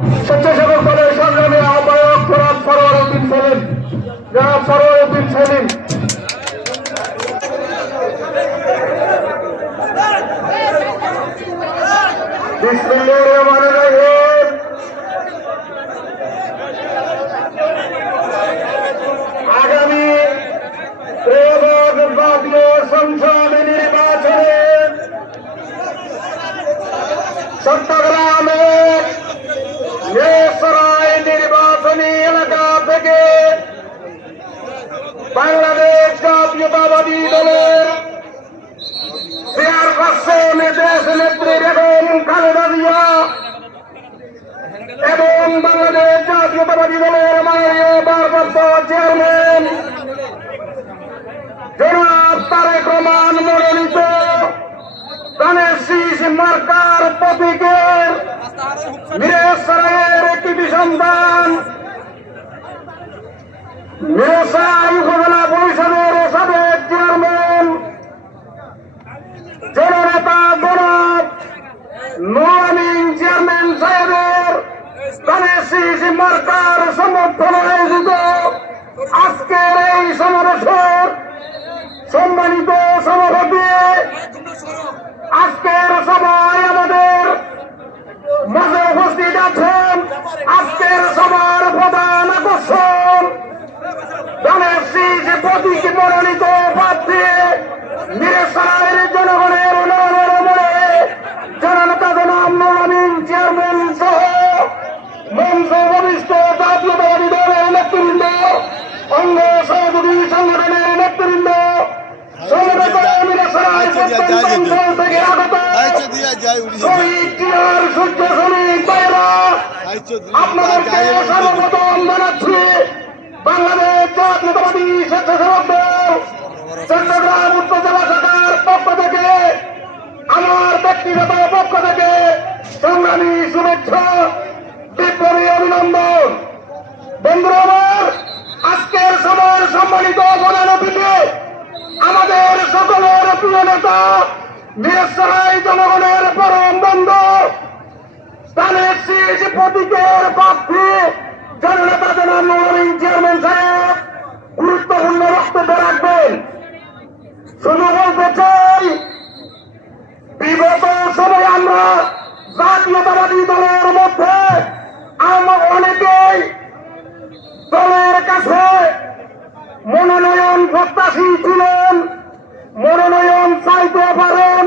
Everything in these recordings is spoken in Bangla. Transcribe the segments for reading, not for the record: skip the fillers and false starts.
স্বেচ্ছাসেবক দলের সংগ্রামী আহ্বায়ক জনাব সরোয়ার উদ্দিন সেলিম। বিসমিল্লাহির রহমানির রহিম। আগামী ত্রয়োদশ জাতীয় সংসদ নির্বাচনে চট্টগ্রামে মেসরাই নির্বাচনী এলাকা থেকে বাংলাদেশ জাতীয়তাবাদী দলের চেয়ারপারসন দেশ নেত্রী বেগম খালেদা জিয়া এবং বাংলাদেশ জাতীয়তাবাদী দলের মাননীয় ভারপ্রাপ্ত চেয়ারম্যান জনাব তারেক রহমান মনোনীত ধানের শীষ মার্কার প্রতীকের মিরসরাইয়ের একটি সন্তান মিরসরাই উপজেলা পরিষদের সাবেক চেয়ারম্যান জননেতা জনাব নুরুল আমিন চেয়ারম্যান সাহেবের ধানের শীষ মার্কার সমর্থনে আয়োজিত আজকের এই সমাবেশের সম্মানিত সভাপতি, আজকের সভায় আমাদের মাঝে উপস্থিত আছেন আজকের সভার প্রধান আকর্ষণ ধানের শীষ প্রতীক মনোনীত প্রার্থী মিরসরাইয়ের জনগণের উন্নয়নের মনে জননেতা জনাব নুরুল আমিন চেয়ারম্যান সহ মঞ্চ ভবিষ্ঠ জাতীয়তাবাদী দলের নেতৃবৃন্দ, অঙ্গ সহযোগী সংগঠনের নেতৃবৃন্দ, সমবেত মিরসরাই প্রত্যন্ত থেকে আগত শহীদ জিয়ার সূর্য শ্রমিক ভাইয়েরা, আপনাদেরকে সর্বপ্রথম জানাচ্ছি বাংলাদেশ জাতীয়তাবাদী স্বেচ্ছাসেবক দল চট্টগ্রাম উত্তর জেলা শাখার পক্ষ থেকে, আমার ব্যক্তিগত পক্ষ থেকে সংগ্রামী শুভেচ্ছা, বিপ্লবী অভিনন্দন। বন্ধুরা আমার, আজকের সভার সম্মানিত প্রধান অতিথি আমাদের সকলের প্রিয় নেতা মিরসরাই জনগণের পরম বন্ধু ধানের শীষ প্রতীকের প্রার্থী জননেতা জনাব নুরুল আমিন চেয়ারম্যান সাহেব গুরুত্বপূর্ণ বক্তব্য রাখবেন। শুধু বলতে চাই, বিগত সময়ে আমরা জাতীয়তাবাদী দলের মধ্যে আমরা অনেকেই দলের কাছে মনোনয়ন প্রত্যাশী ছিলেন, মনোনয়ন চাইতে পারেন।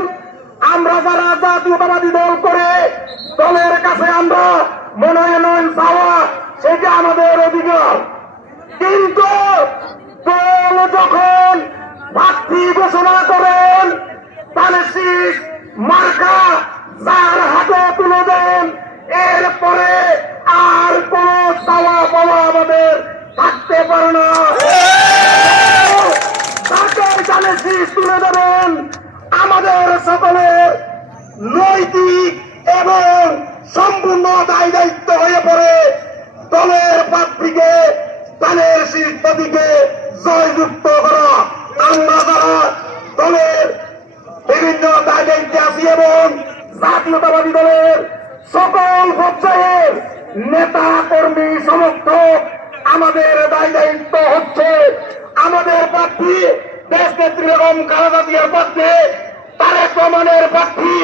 আমরা যারা জাতীয়তাবাদী দল করে দলের কাছে আমরা মনোনয়ন চাওয়া, সেটা আমাদের অধিকার। কিন্তু দল যখন প্রার্থী ঘোষণা করেন, ধানের শীষ মার্কা যার হাতে তুলে দেন, এরপরে আর কোন চাওয়া পাওয়া আমাদের থাকতে পারে না। তাকে ধানের শীষ তুলে দেবেন, আমাদের সকলের নৈতিক এবং সম্পূর্ণ দায় দায়িত্ব হয়ে পড়ে দলের প্রার্থীকে ধানের শীষ প্রতীকে জয়যুক্ত করা। আমরা যারা দলের বিভিন্ন দায় দায়িত্বে আছি এবং জাতীয়তাবাদী দলের সকল পর্যায়ের নেতা কর্মী সমর্থক, আমাদের দায় দায়িত্ব হচ্ছে আমাদের প্রার্থী দেশ নেত্রী বেগম খালেদা জিয়ার প্রার্থী, তারেক রহমানের প্রার্থী,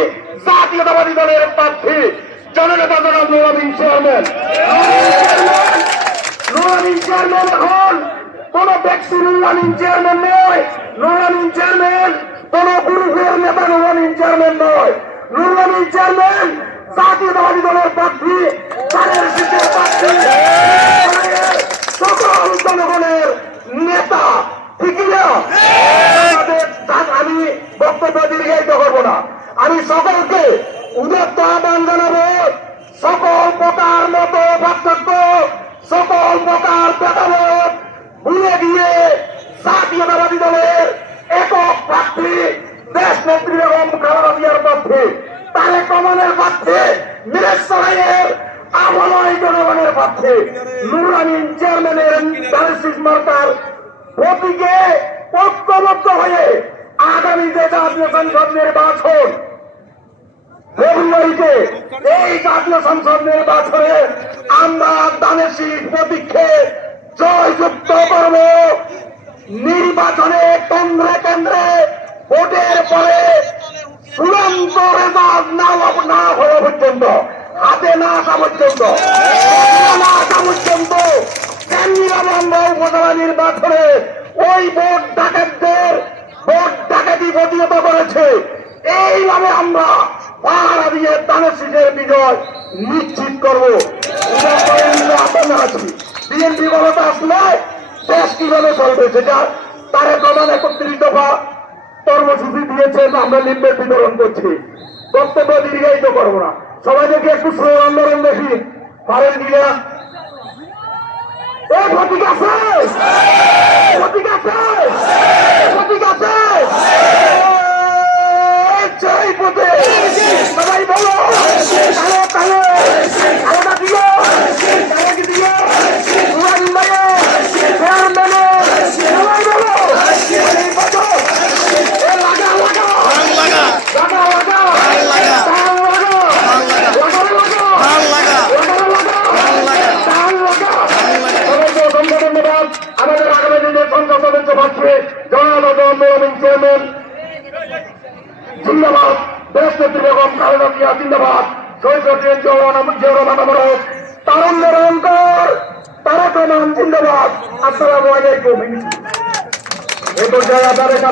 জাতীয়তাবাদী দলের প্রার্থী জননেতা জনাব নুরুল আমিন চেয়ারম্যান। নুরুল আমিন চেয়ারম্যান এখন কোন ব্যক্তি নুরুল আমিন চেয়ারম্যান নয়। নুরুল আমিন চেয়ারম্যান কোন গ্রুপের নেতা নুরুল আমিন চেয়ারম্যান নয়। নুরুল আমিন চেয়ারম্যান জাতীয়তাবাদী দলের প্রার্থী, ধানের শীষের প্রার্থী, সকল জনগণের নেতা। ঠিক না? আমি বক্তব্য দীর্ঘায়িত করব না। আমি সকলকে উদাত্ত আহ্বান জানাবো, সকল প্রকার মত পার্থক্য, সকল প্রকার ভেদাভেদ ভুলে গিয়ে জাতীয়তাবাদী দলের একক প্রার্থী দেশ নেত্রী বেগম খালেদা জিয়ার প্রার্থী, তারেক রহমানের প্রার্থী, মিরসরাইয়ের আমলয় জনগণের প্রার্থী নুরুল আমিন চেয়ারম্যানের ধানের শীষ মার্কার প্রতীকে ঐক্যবদ্ধ হয়ে আগামী যে জাতীয় সংসদ নির্বাচন ফেব্রুয়ারিতে, এই জাতীয় সংসদ নির্বাচনে কাজ না হওয়া পর্যন্ত, হাতে না আসা পর্যন্ত, না আসা পর্যন্ত আমরা উপজেলা নির্বাচনে ওই ভোট ডাকাতদের ভোট ডাকাতি প্রতিহত করেছে। এইভাবে আমরা পাহারা দিয়ে ধানের শীষের বিজয় নিশ্চিত করবো। বিএনপি ক্ষমতা আসলে দেশ কিভাবে চলবে সেটা তারা প্রধান 31 দফা কর্মসূচি দিয়েছেন, আমরা লিম্বের বিতরণ করছি। বক্তব্য দীর্ঘায়িত করবো না, সবাই দেখি একটু স্লো আন্দোলন দেখি পারেন দিলা। ঠিক আছে, ঠিক আছে, ঠিক আছে, সবাই বলো আমাদের আগামী দিনের সংসদ সদস্য পাচ্ছে চেয়ারম্যান জিন্দাবাদ, দেশ নেত্রী বেগম খালেদা জিয়া জিন্দাবাদ, শহীদ তারুণ্যের অহংকার তারা প্রমাণ জিন্দাবাদ। আসসালামু আলাইকুম। এই পর্যায়ে আপনাদের